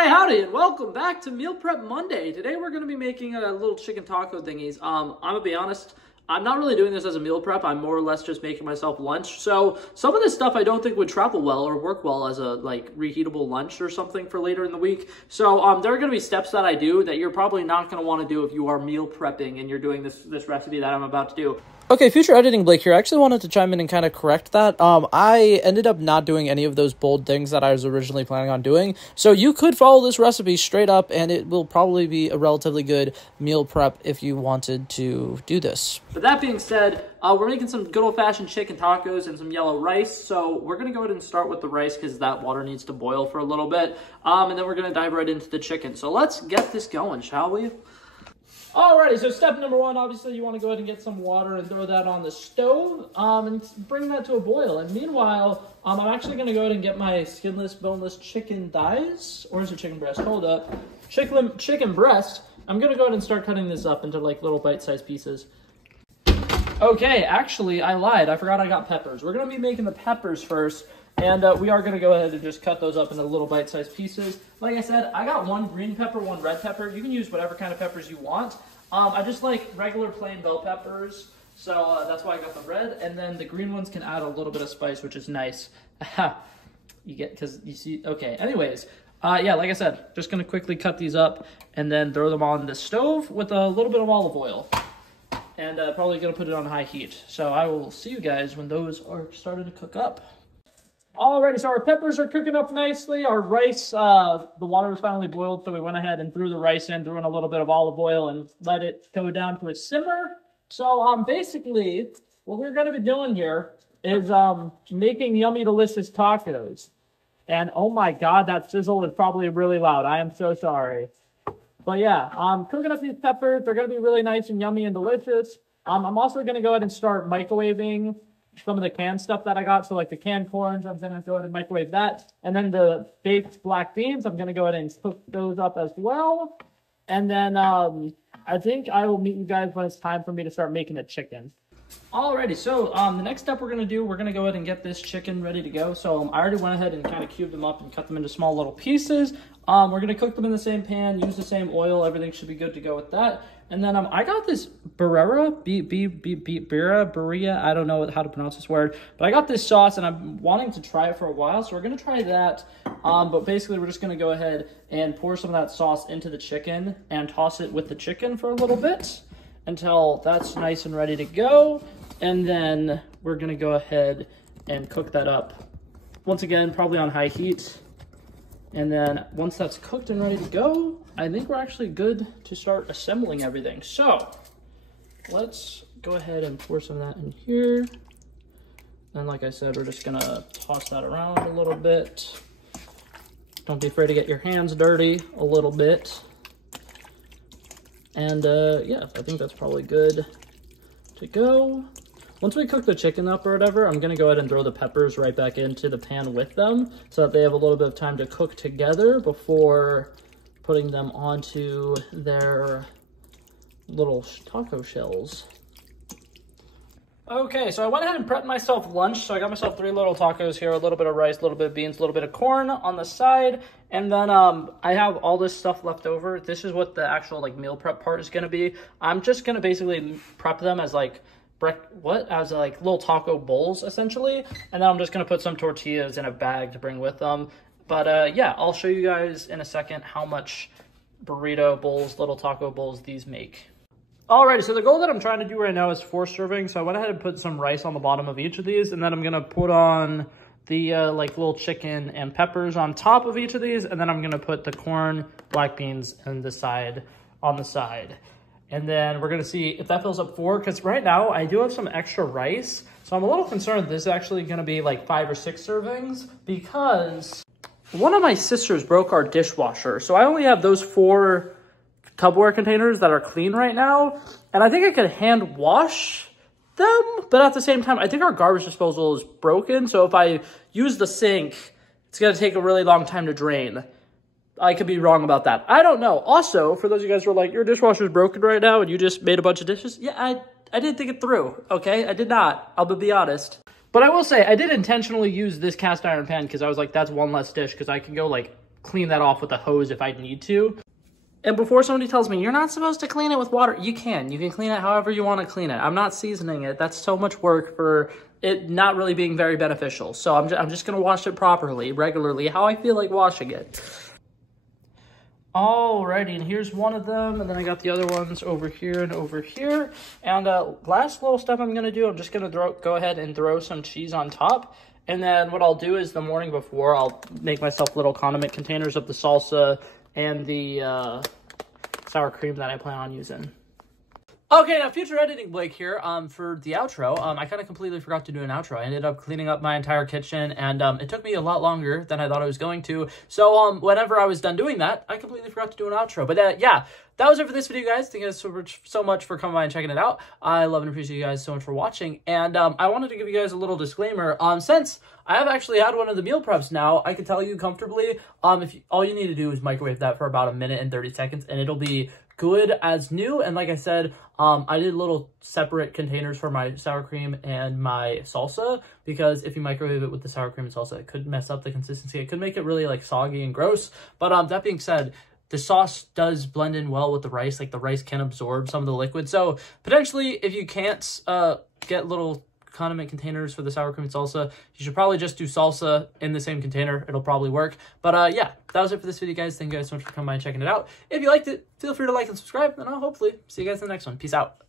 Hey, howdy, and welcome back to Meal Prep Monday. Today we're going to be making a little chicken taco thingies. I'm going to be honest, I'm not really doing this as a meal prep. I'm more or less just making myself lunch. So some of this stuff I don't think would travel well or work well as a reheatable lunch or something for later in the week. So there are going to be steps that I do that you're probably not going to want to do if you are meal prepping and you're doing this recipe that I'm about to do. Okay, future editing Blake here. I actually wanted to chime in and kind of correct that. I ended up not doing any of those bold things that I was originally planning on doing. So you could follow this recipe straight up, and it will probably be a relatively good meal prep if you wanted to do this. But that being said, we're making some good old-fashioned chicken tacos and some yellow rice. So we're going to go ahead and start with the rice because that water needs to boil for a little bit. And then we're going to dive right into the chicken. So let's get this going, shall we? Alrighty, so step number one, obviously you want to go ahead and get some water and throw that on the stove and bring that to a boil. And meanwhile, I'm actually going to go ahead and get my skinless, boneless chicken thighs, or is it chicken breast? Hold up. Chicken breast. I'm going to go ahead and start cutting this up into like little bite-sized pieces. Okay, actually, I lied. I forgot I got peppers. We're going to be making the peppers first. And we are going to go ahead and just cut those up into little bite-sized pieces. Like I said, I got one green pepper, one red pepper. You can use whatever kind of peppers you want. I just like regular plain bell peppers, so that's why I got the red. And then the green ones can add a little bit of spice, which is nice. You get, because you see, okay. Anyways, yeah, like I said, just going to quickly cut these up and then throw them on the stove with a little bit of olive oil. And probably going to put it on high heat. So I will see you guys when those are starting to cook up. Alrighty, so our peppers are cooking up nicely. Our rice, the water was finally boiled, so we went ahead and threw the rice in, threw in a little bit of olive oil, and let it go down to a simmer. So basically, what we're going to be doing here is making yummy, delicious tacos. And oh my god, that sizzle is probably really loud. I am so sorry. But yeah, cooking up these peppers. They're going to be really nice and yummy and delicious. I'm also going to go ahead and start microwaving some of the canned stuff that I got. So like the canned corns, I'm going to go ahead and microwave that. And then the baked black beans, I'm going to go ahead and cook those up as well. And then I think I will meet you guys when it's time for me to start making the chicken. Alrighty, so the next step we're going to do, we're going to go ahead and get this chicken ready to go. So I already went ahead and kind of cubed them up and cut them into small little pieces. We're going to cook them in the same pan, use the same oil. Everything should be good to go with that. And then I got this Birria, I don't know how to pronounce this word, but I got this sauce and I'm wanting to try it for a while, so we're going to try that. But basically we're just going to go ahead and pour some of that sauce into the chicken and toss it with the chicken for a little bit until that's nice and ready to go. And then we're going to go ahead and cook that up. Once again, probably on high heat. And then once that's cooked and ready to go, I think we're actually good to start assembling everything. So let's go ahead and pour some of that in here. And like I said, we're just gonna toss that around a little bit. Don't be afraid to get your hands dirty a little bit. And yeah, I think that's probably good to go. Once we cook the chicken up or whatever, I'm going to go ahead and throw the peppers right back into the pan with them so that they have a little bit of time to cook together before putting them onto their little taco shells. Okay, so I went ahead and prepped myself lunch. So I got myself 3 little tacos here, a little bit of rice, a little bit of beans, a little bit of corn on the side. And then I have all this stuff left over. This is what the actual meal prep part is going to be. I'm just going to basically prep them as as little taco bowls essentially, and then I'm just gonna put some tortillas in a bag to bring with them. But yeah, I'll show you guys in a second how much burrito bowls, little taco bowls these make. Alrighty, so the goal that I'm trying to do right now is 4 servings. So I went ahead and put some rice on the bottom of each of these, and then I'm gonna put on the little chicken and peppers on top of each of these, and then I'm gonna put the corn, black beans, and on the side. And then we're going to see if that fills up 4, because right now I do have some extra rice. So I'm a little concerned this is actually going to be like 5 or 6 servings, because one of my sisters broke our dishwasher. So I only have those 4 Tupperware containers that are clean right now. And I think I could hand wash them. But at the same time, I think our garbage disposal is broken. So if I use the sink, it's going to take a really long time to drain. I could be wrong about that. I don't know. Also, for those of you guys who are like, your dishwasher's broken right now and you just made a bunch of dishes. Yeah, I didn't think it through, okay? I did not. I'll be honest. But I will say, I did intentionally use this cast iron pan because I was like, that's one less dish because I can go like clean that off with a hose if I need to. And before somebody tells me, you're not supposed to clean it with water, you can. You can clean it however you want to clean it. I'm not seasoning it. That's so much work for it not really being very beneficial. So I'm just going to wash it properly, regularly, how I feel like washing it. Alrighty, and here's one of them, and then I got the other ones over here and over here. And last little step I'm going to do, I'm just going to go ahead and throw some cheese on top. And then what I'll do is the morning before, I'll make myself little condiment containers of the salsa and the sour cream that I plan on using. Okay, now future editing Blake here. For the outro, I kind of completely forgot to do an outro. I ended up cleaning up my entire kitchen, and it took me a lot longer than I thought I was going to. So whenever I was done doing that, I completely forgot to do an outro. But yeah, that was it for this video, guys. Thank you guys so much for coming by and checking it out. I love and appreciate you guys so much for watching. And I wanted to give you guys a little disclaimer. Since I have actually had one of the meal preps now, I can tell you comfortably, all you need to do is microwave that for about 1 minute and 30 seconds, and it'll be good as new. And like I said, I did little separate containers for my sour cream and my salsa, because if you microwave it with the sour cream and salsa, it could mess up the consistency. It could make it really like soggy and gross. But that being said, the sauce does blend in well with the rice. Like the rice can absorb some of the liquid. So potentially, if you can't get little condiment containers for the sour cream and salsa, you should probably just do salsa in the same container. It'll probably work. But yeah, that was it for this video, guys. Thank you guys so much for coming by and checking it out. If you liked it, feel free to like and subscribe, and I'll hopefully see you guys in the next one. Peace out.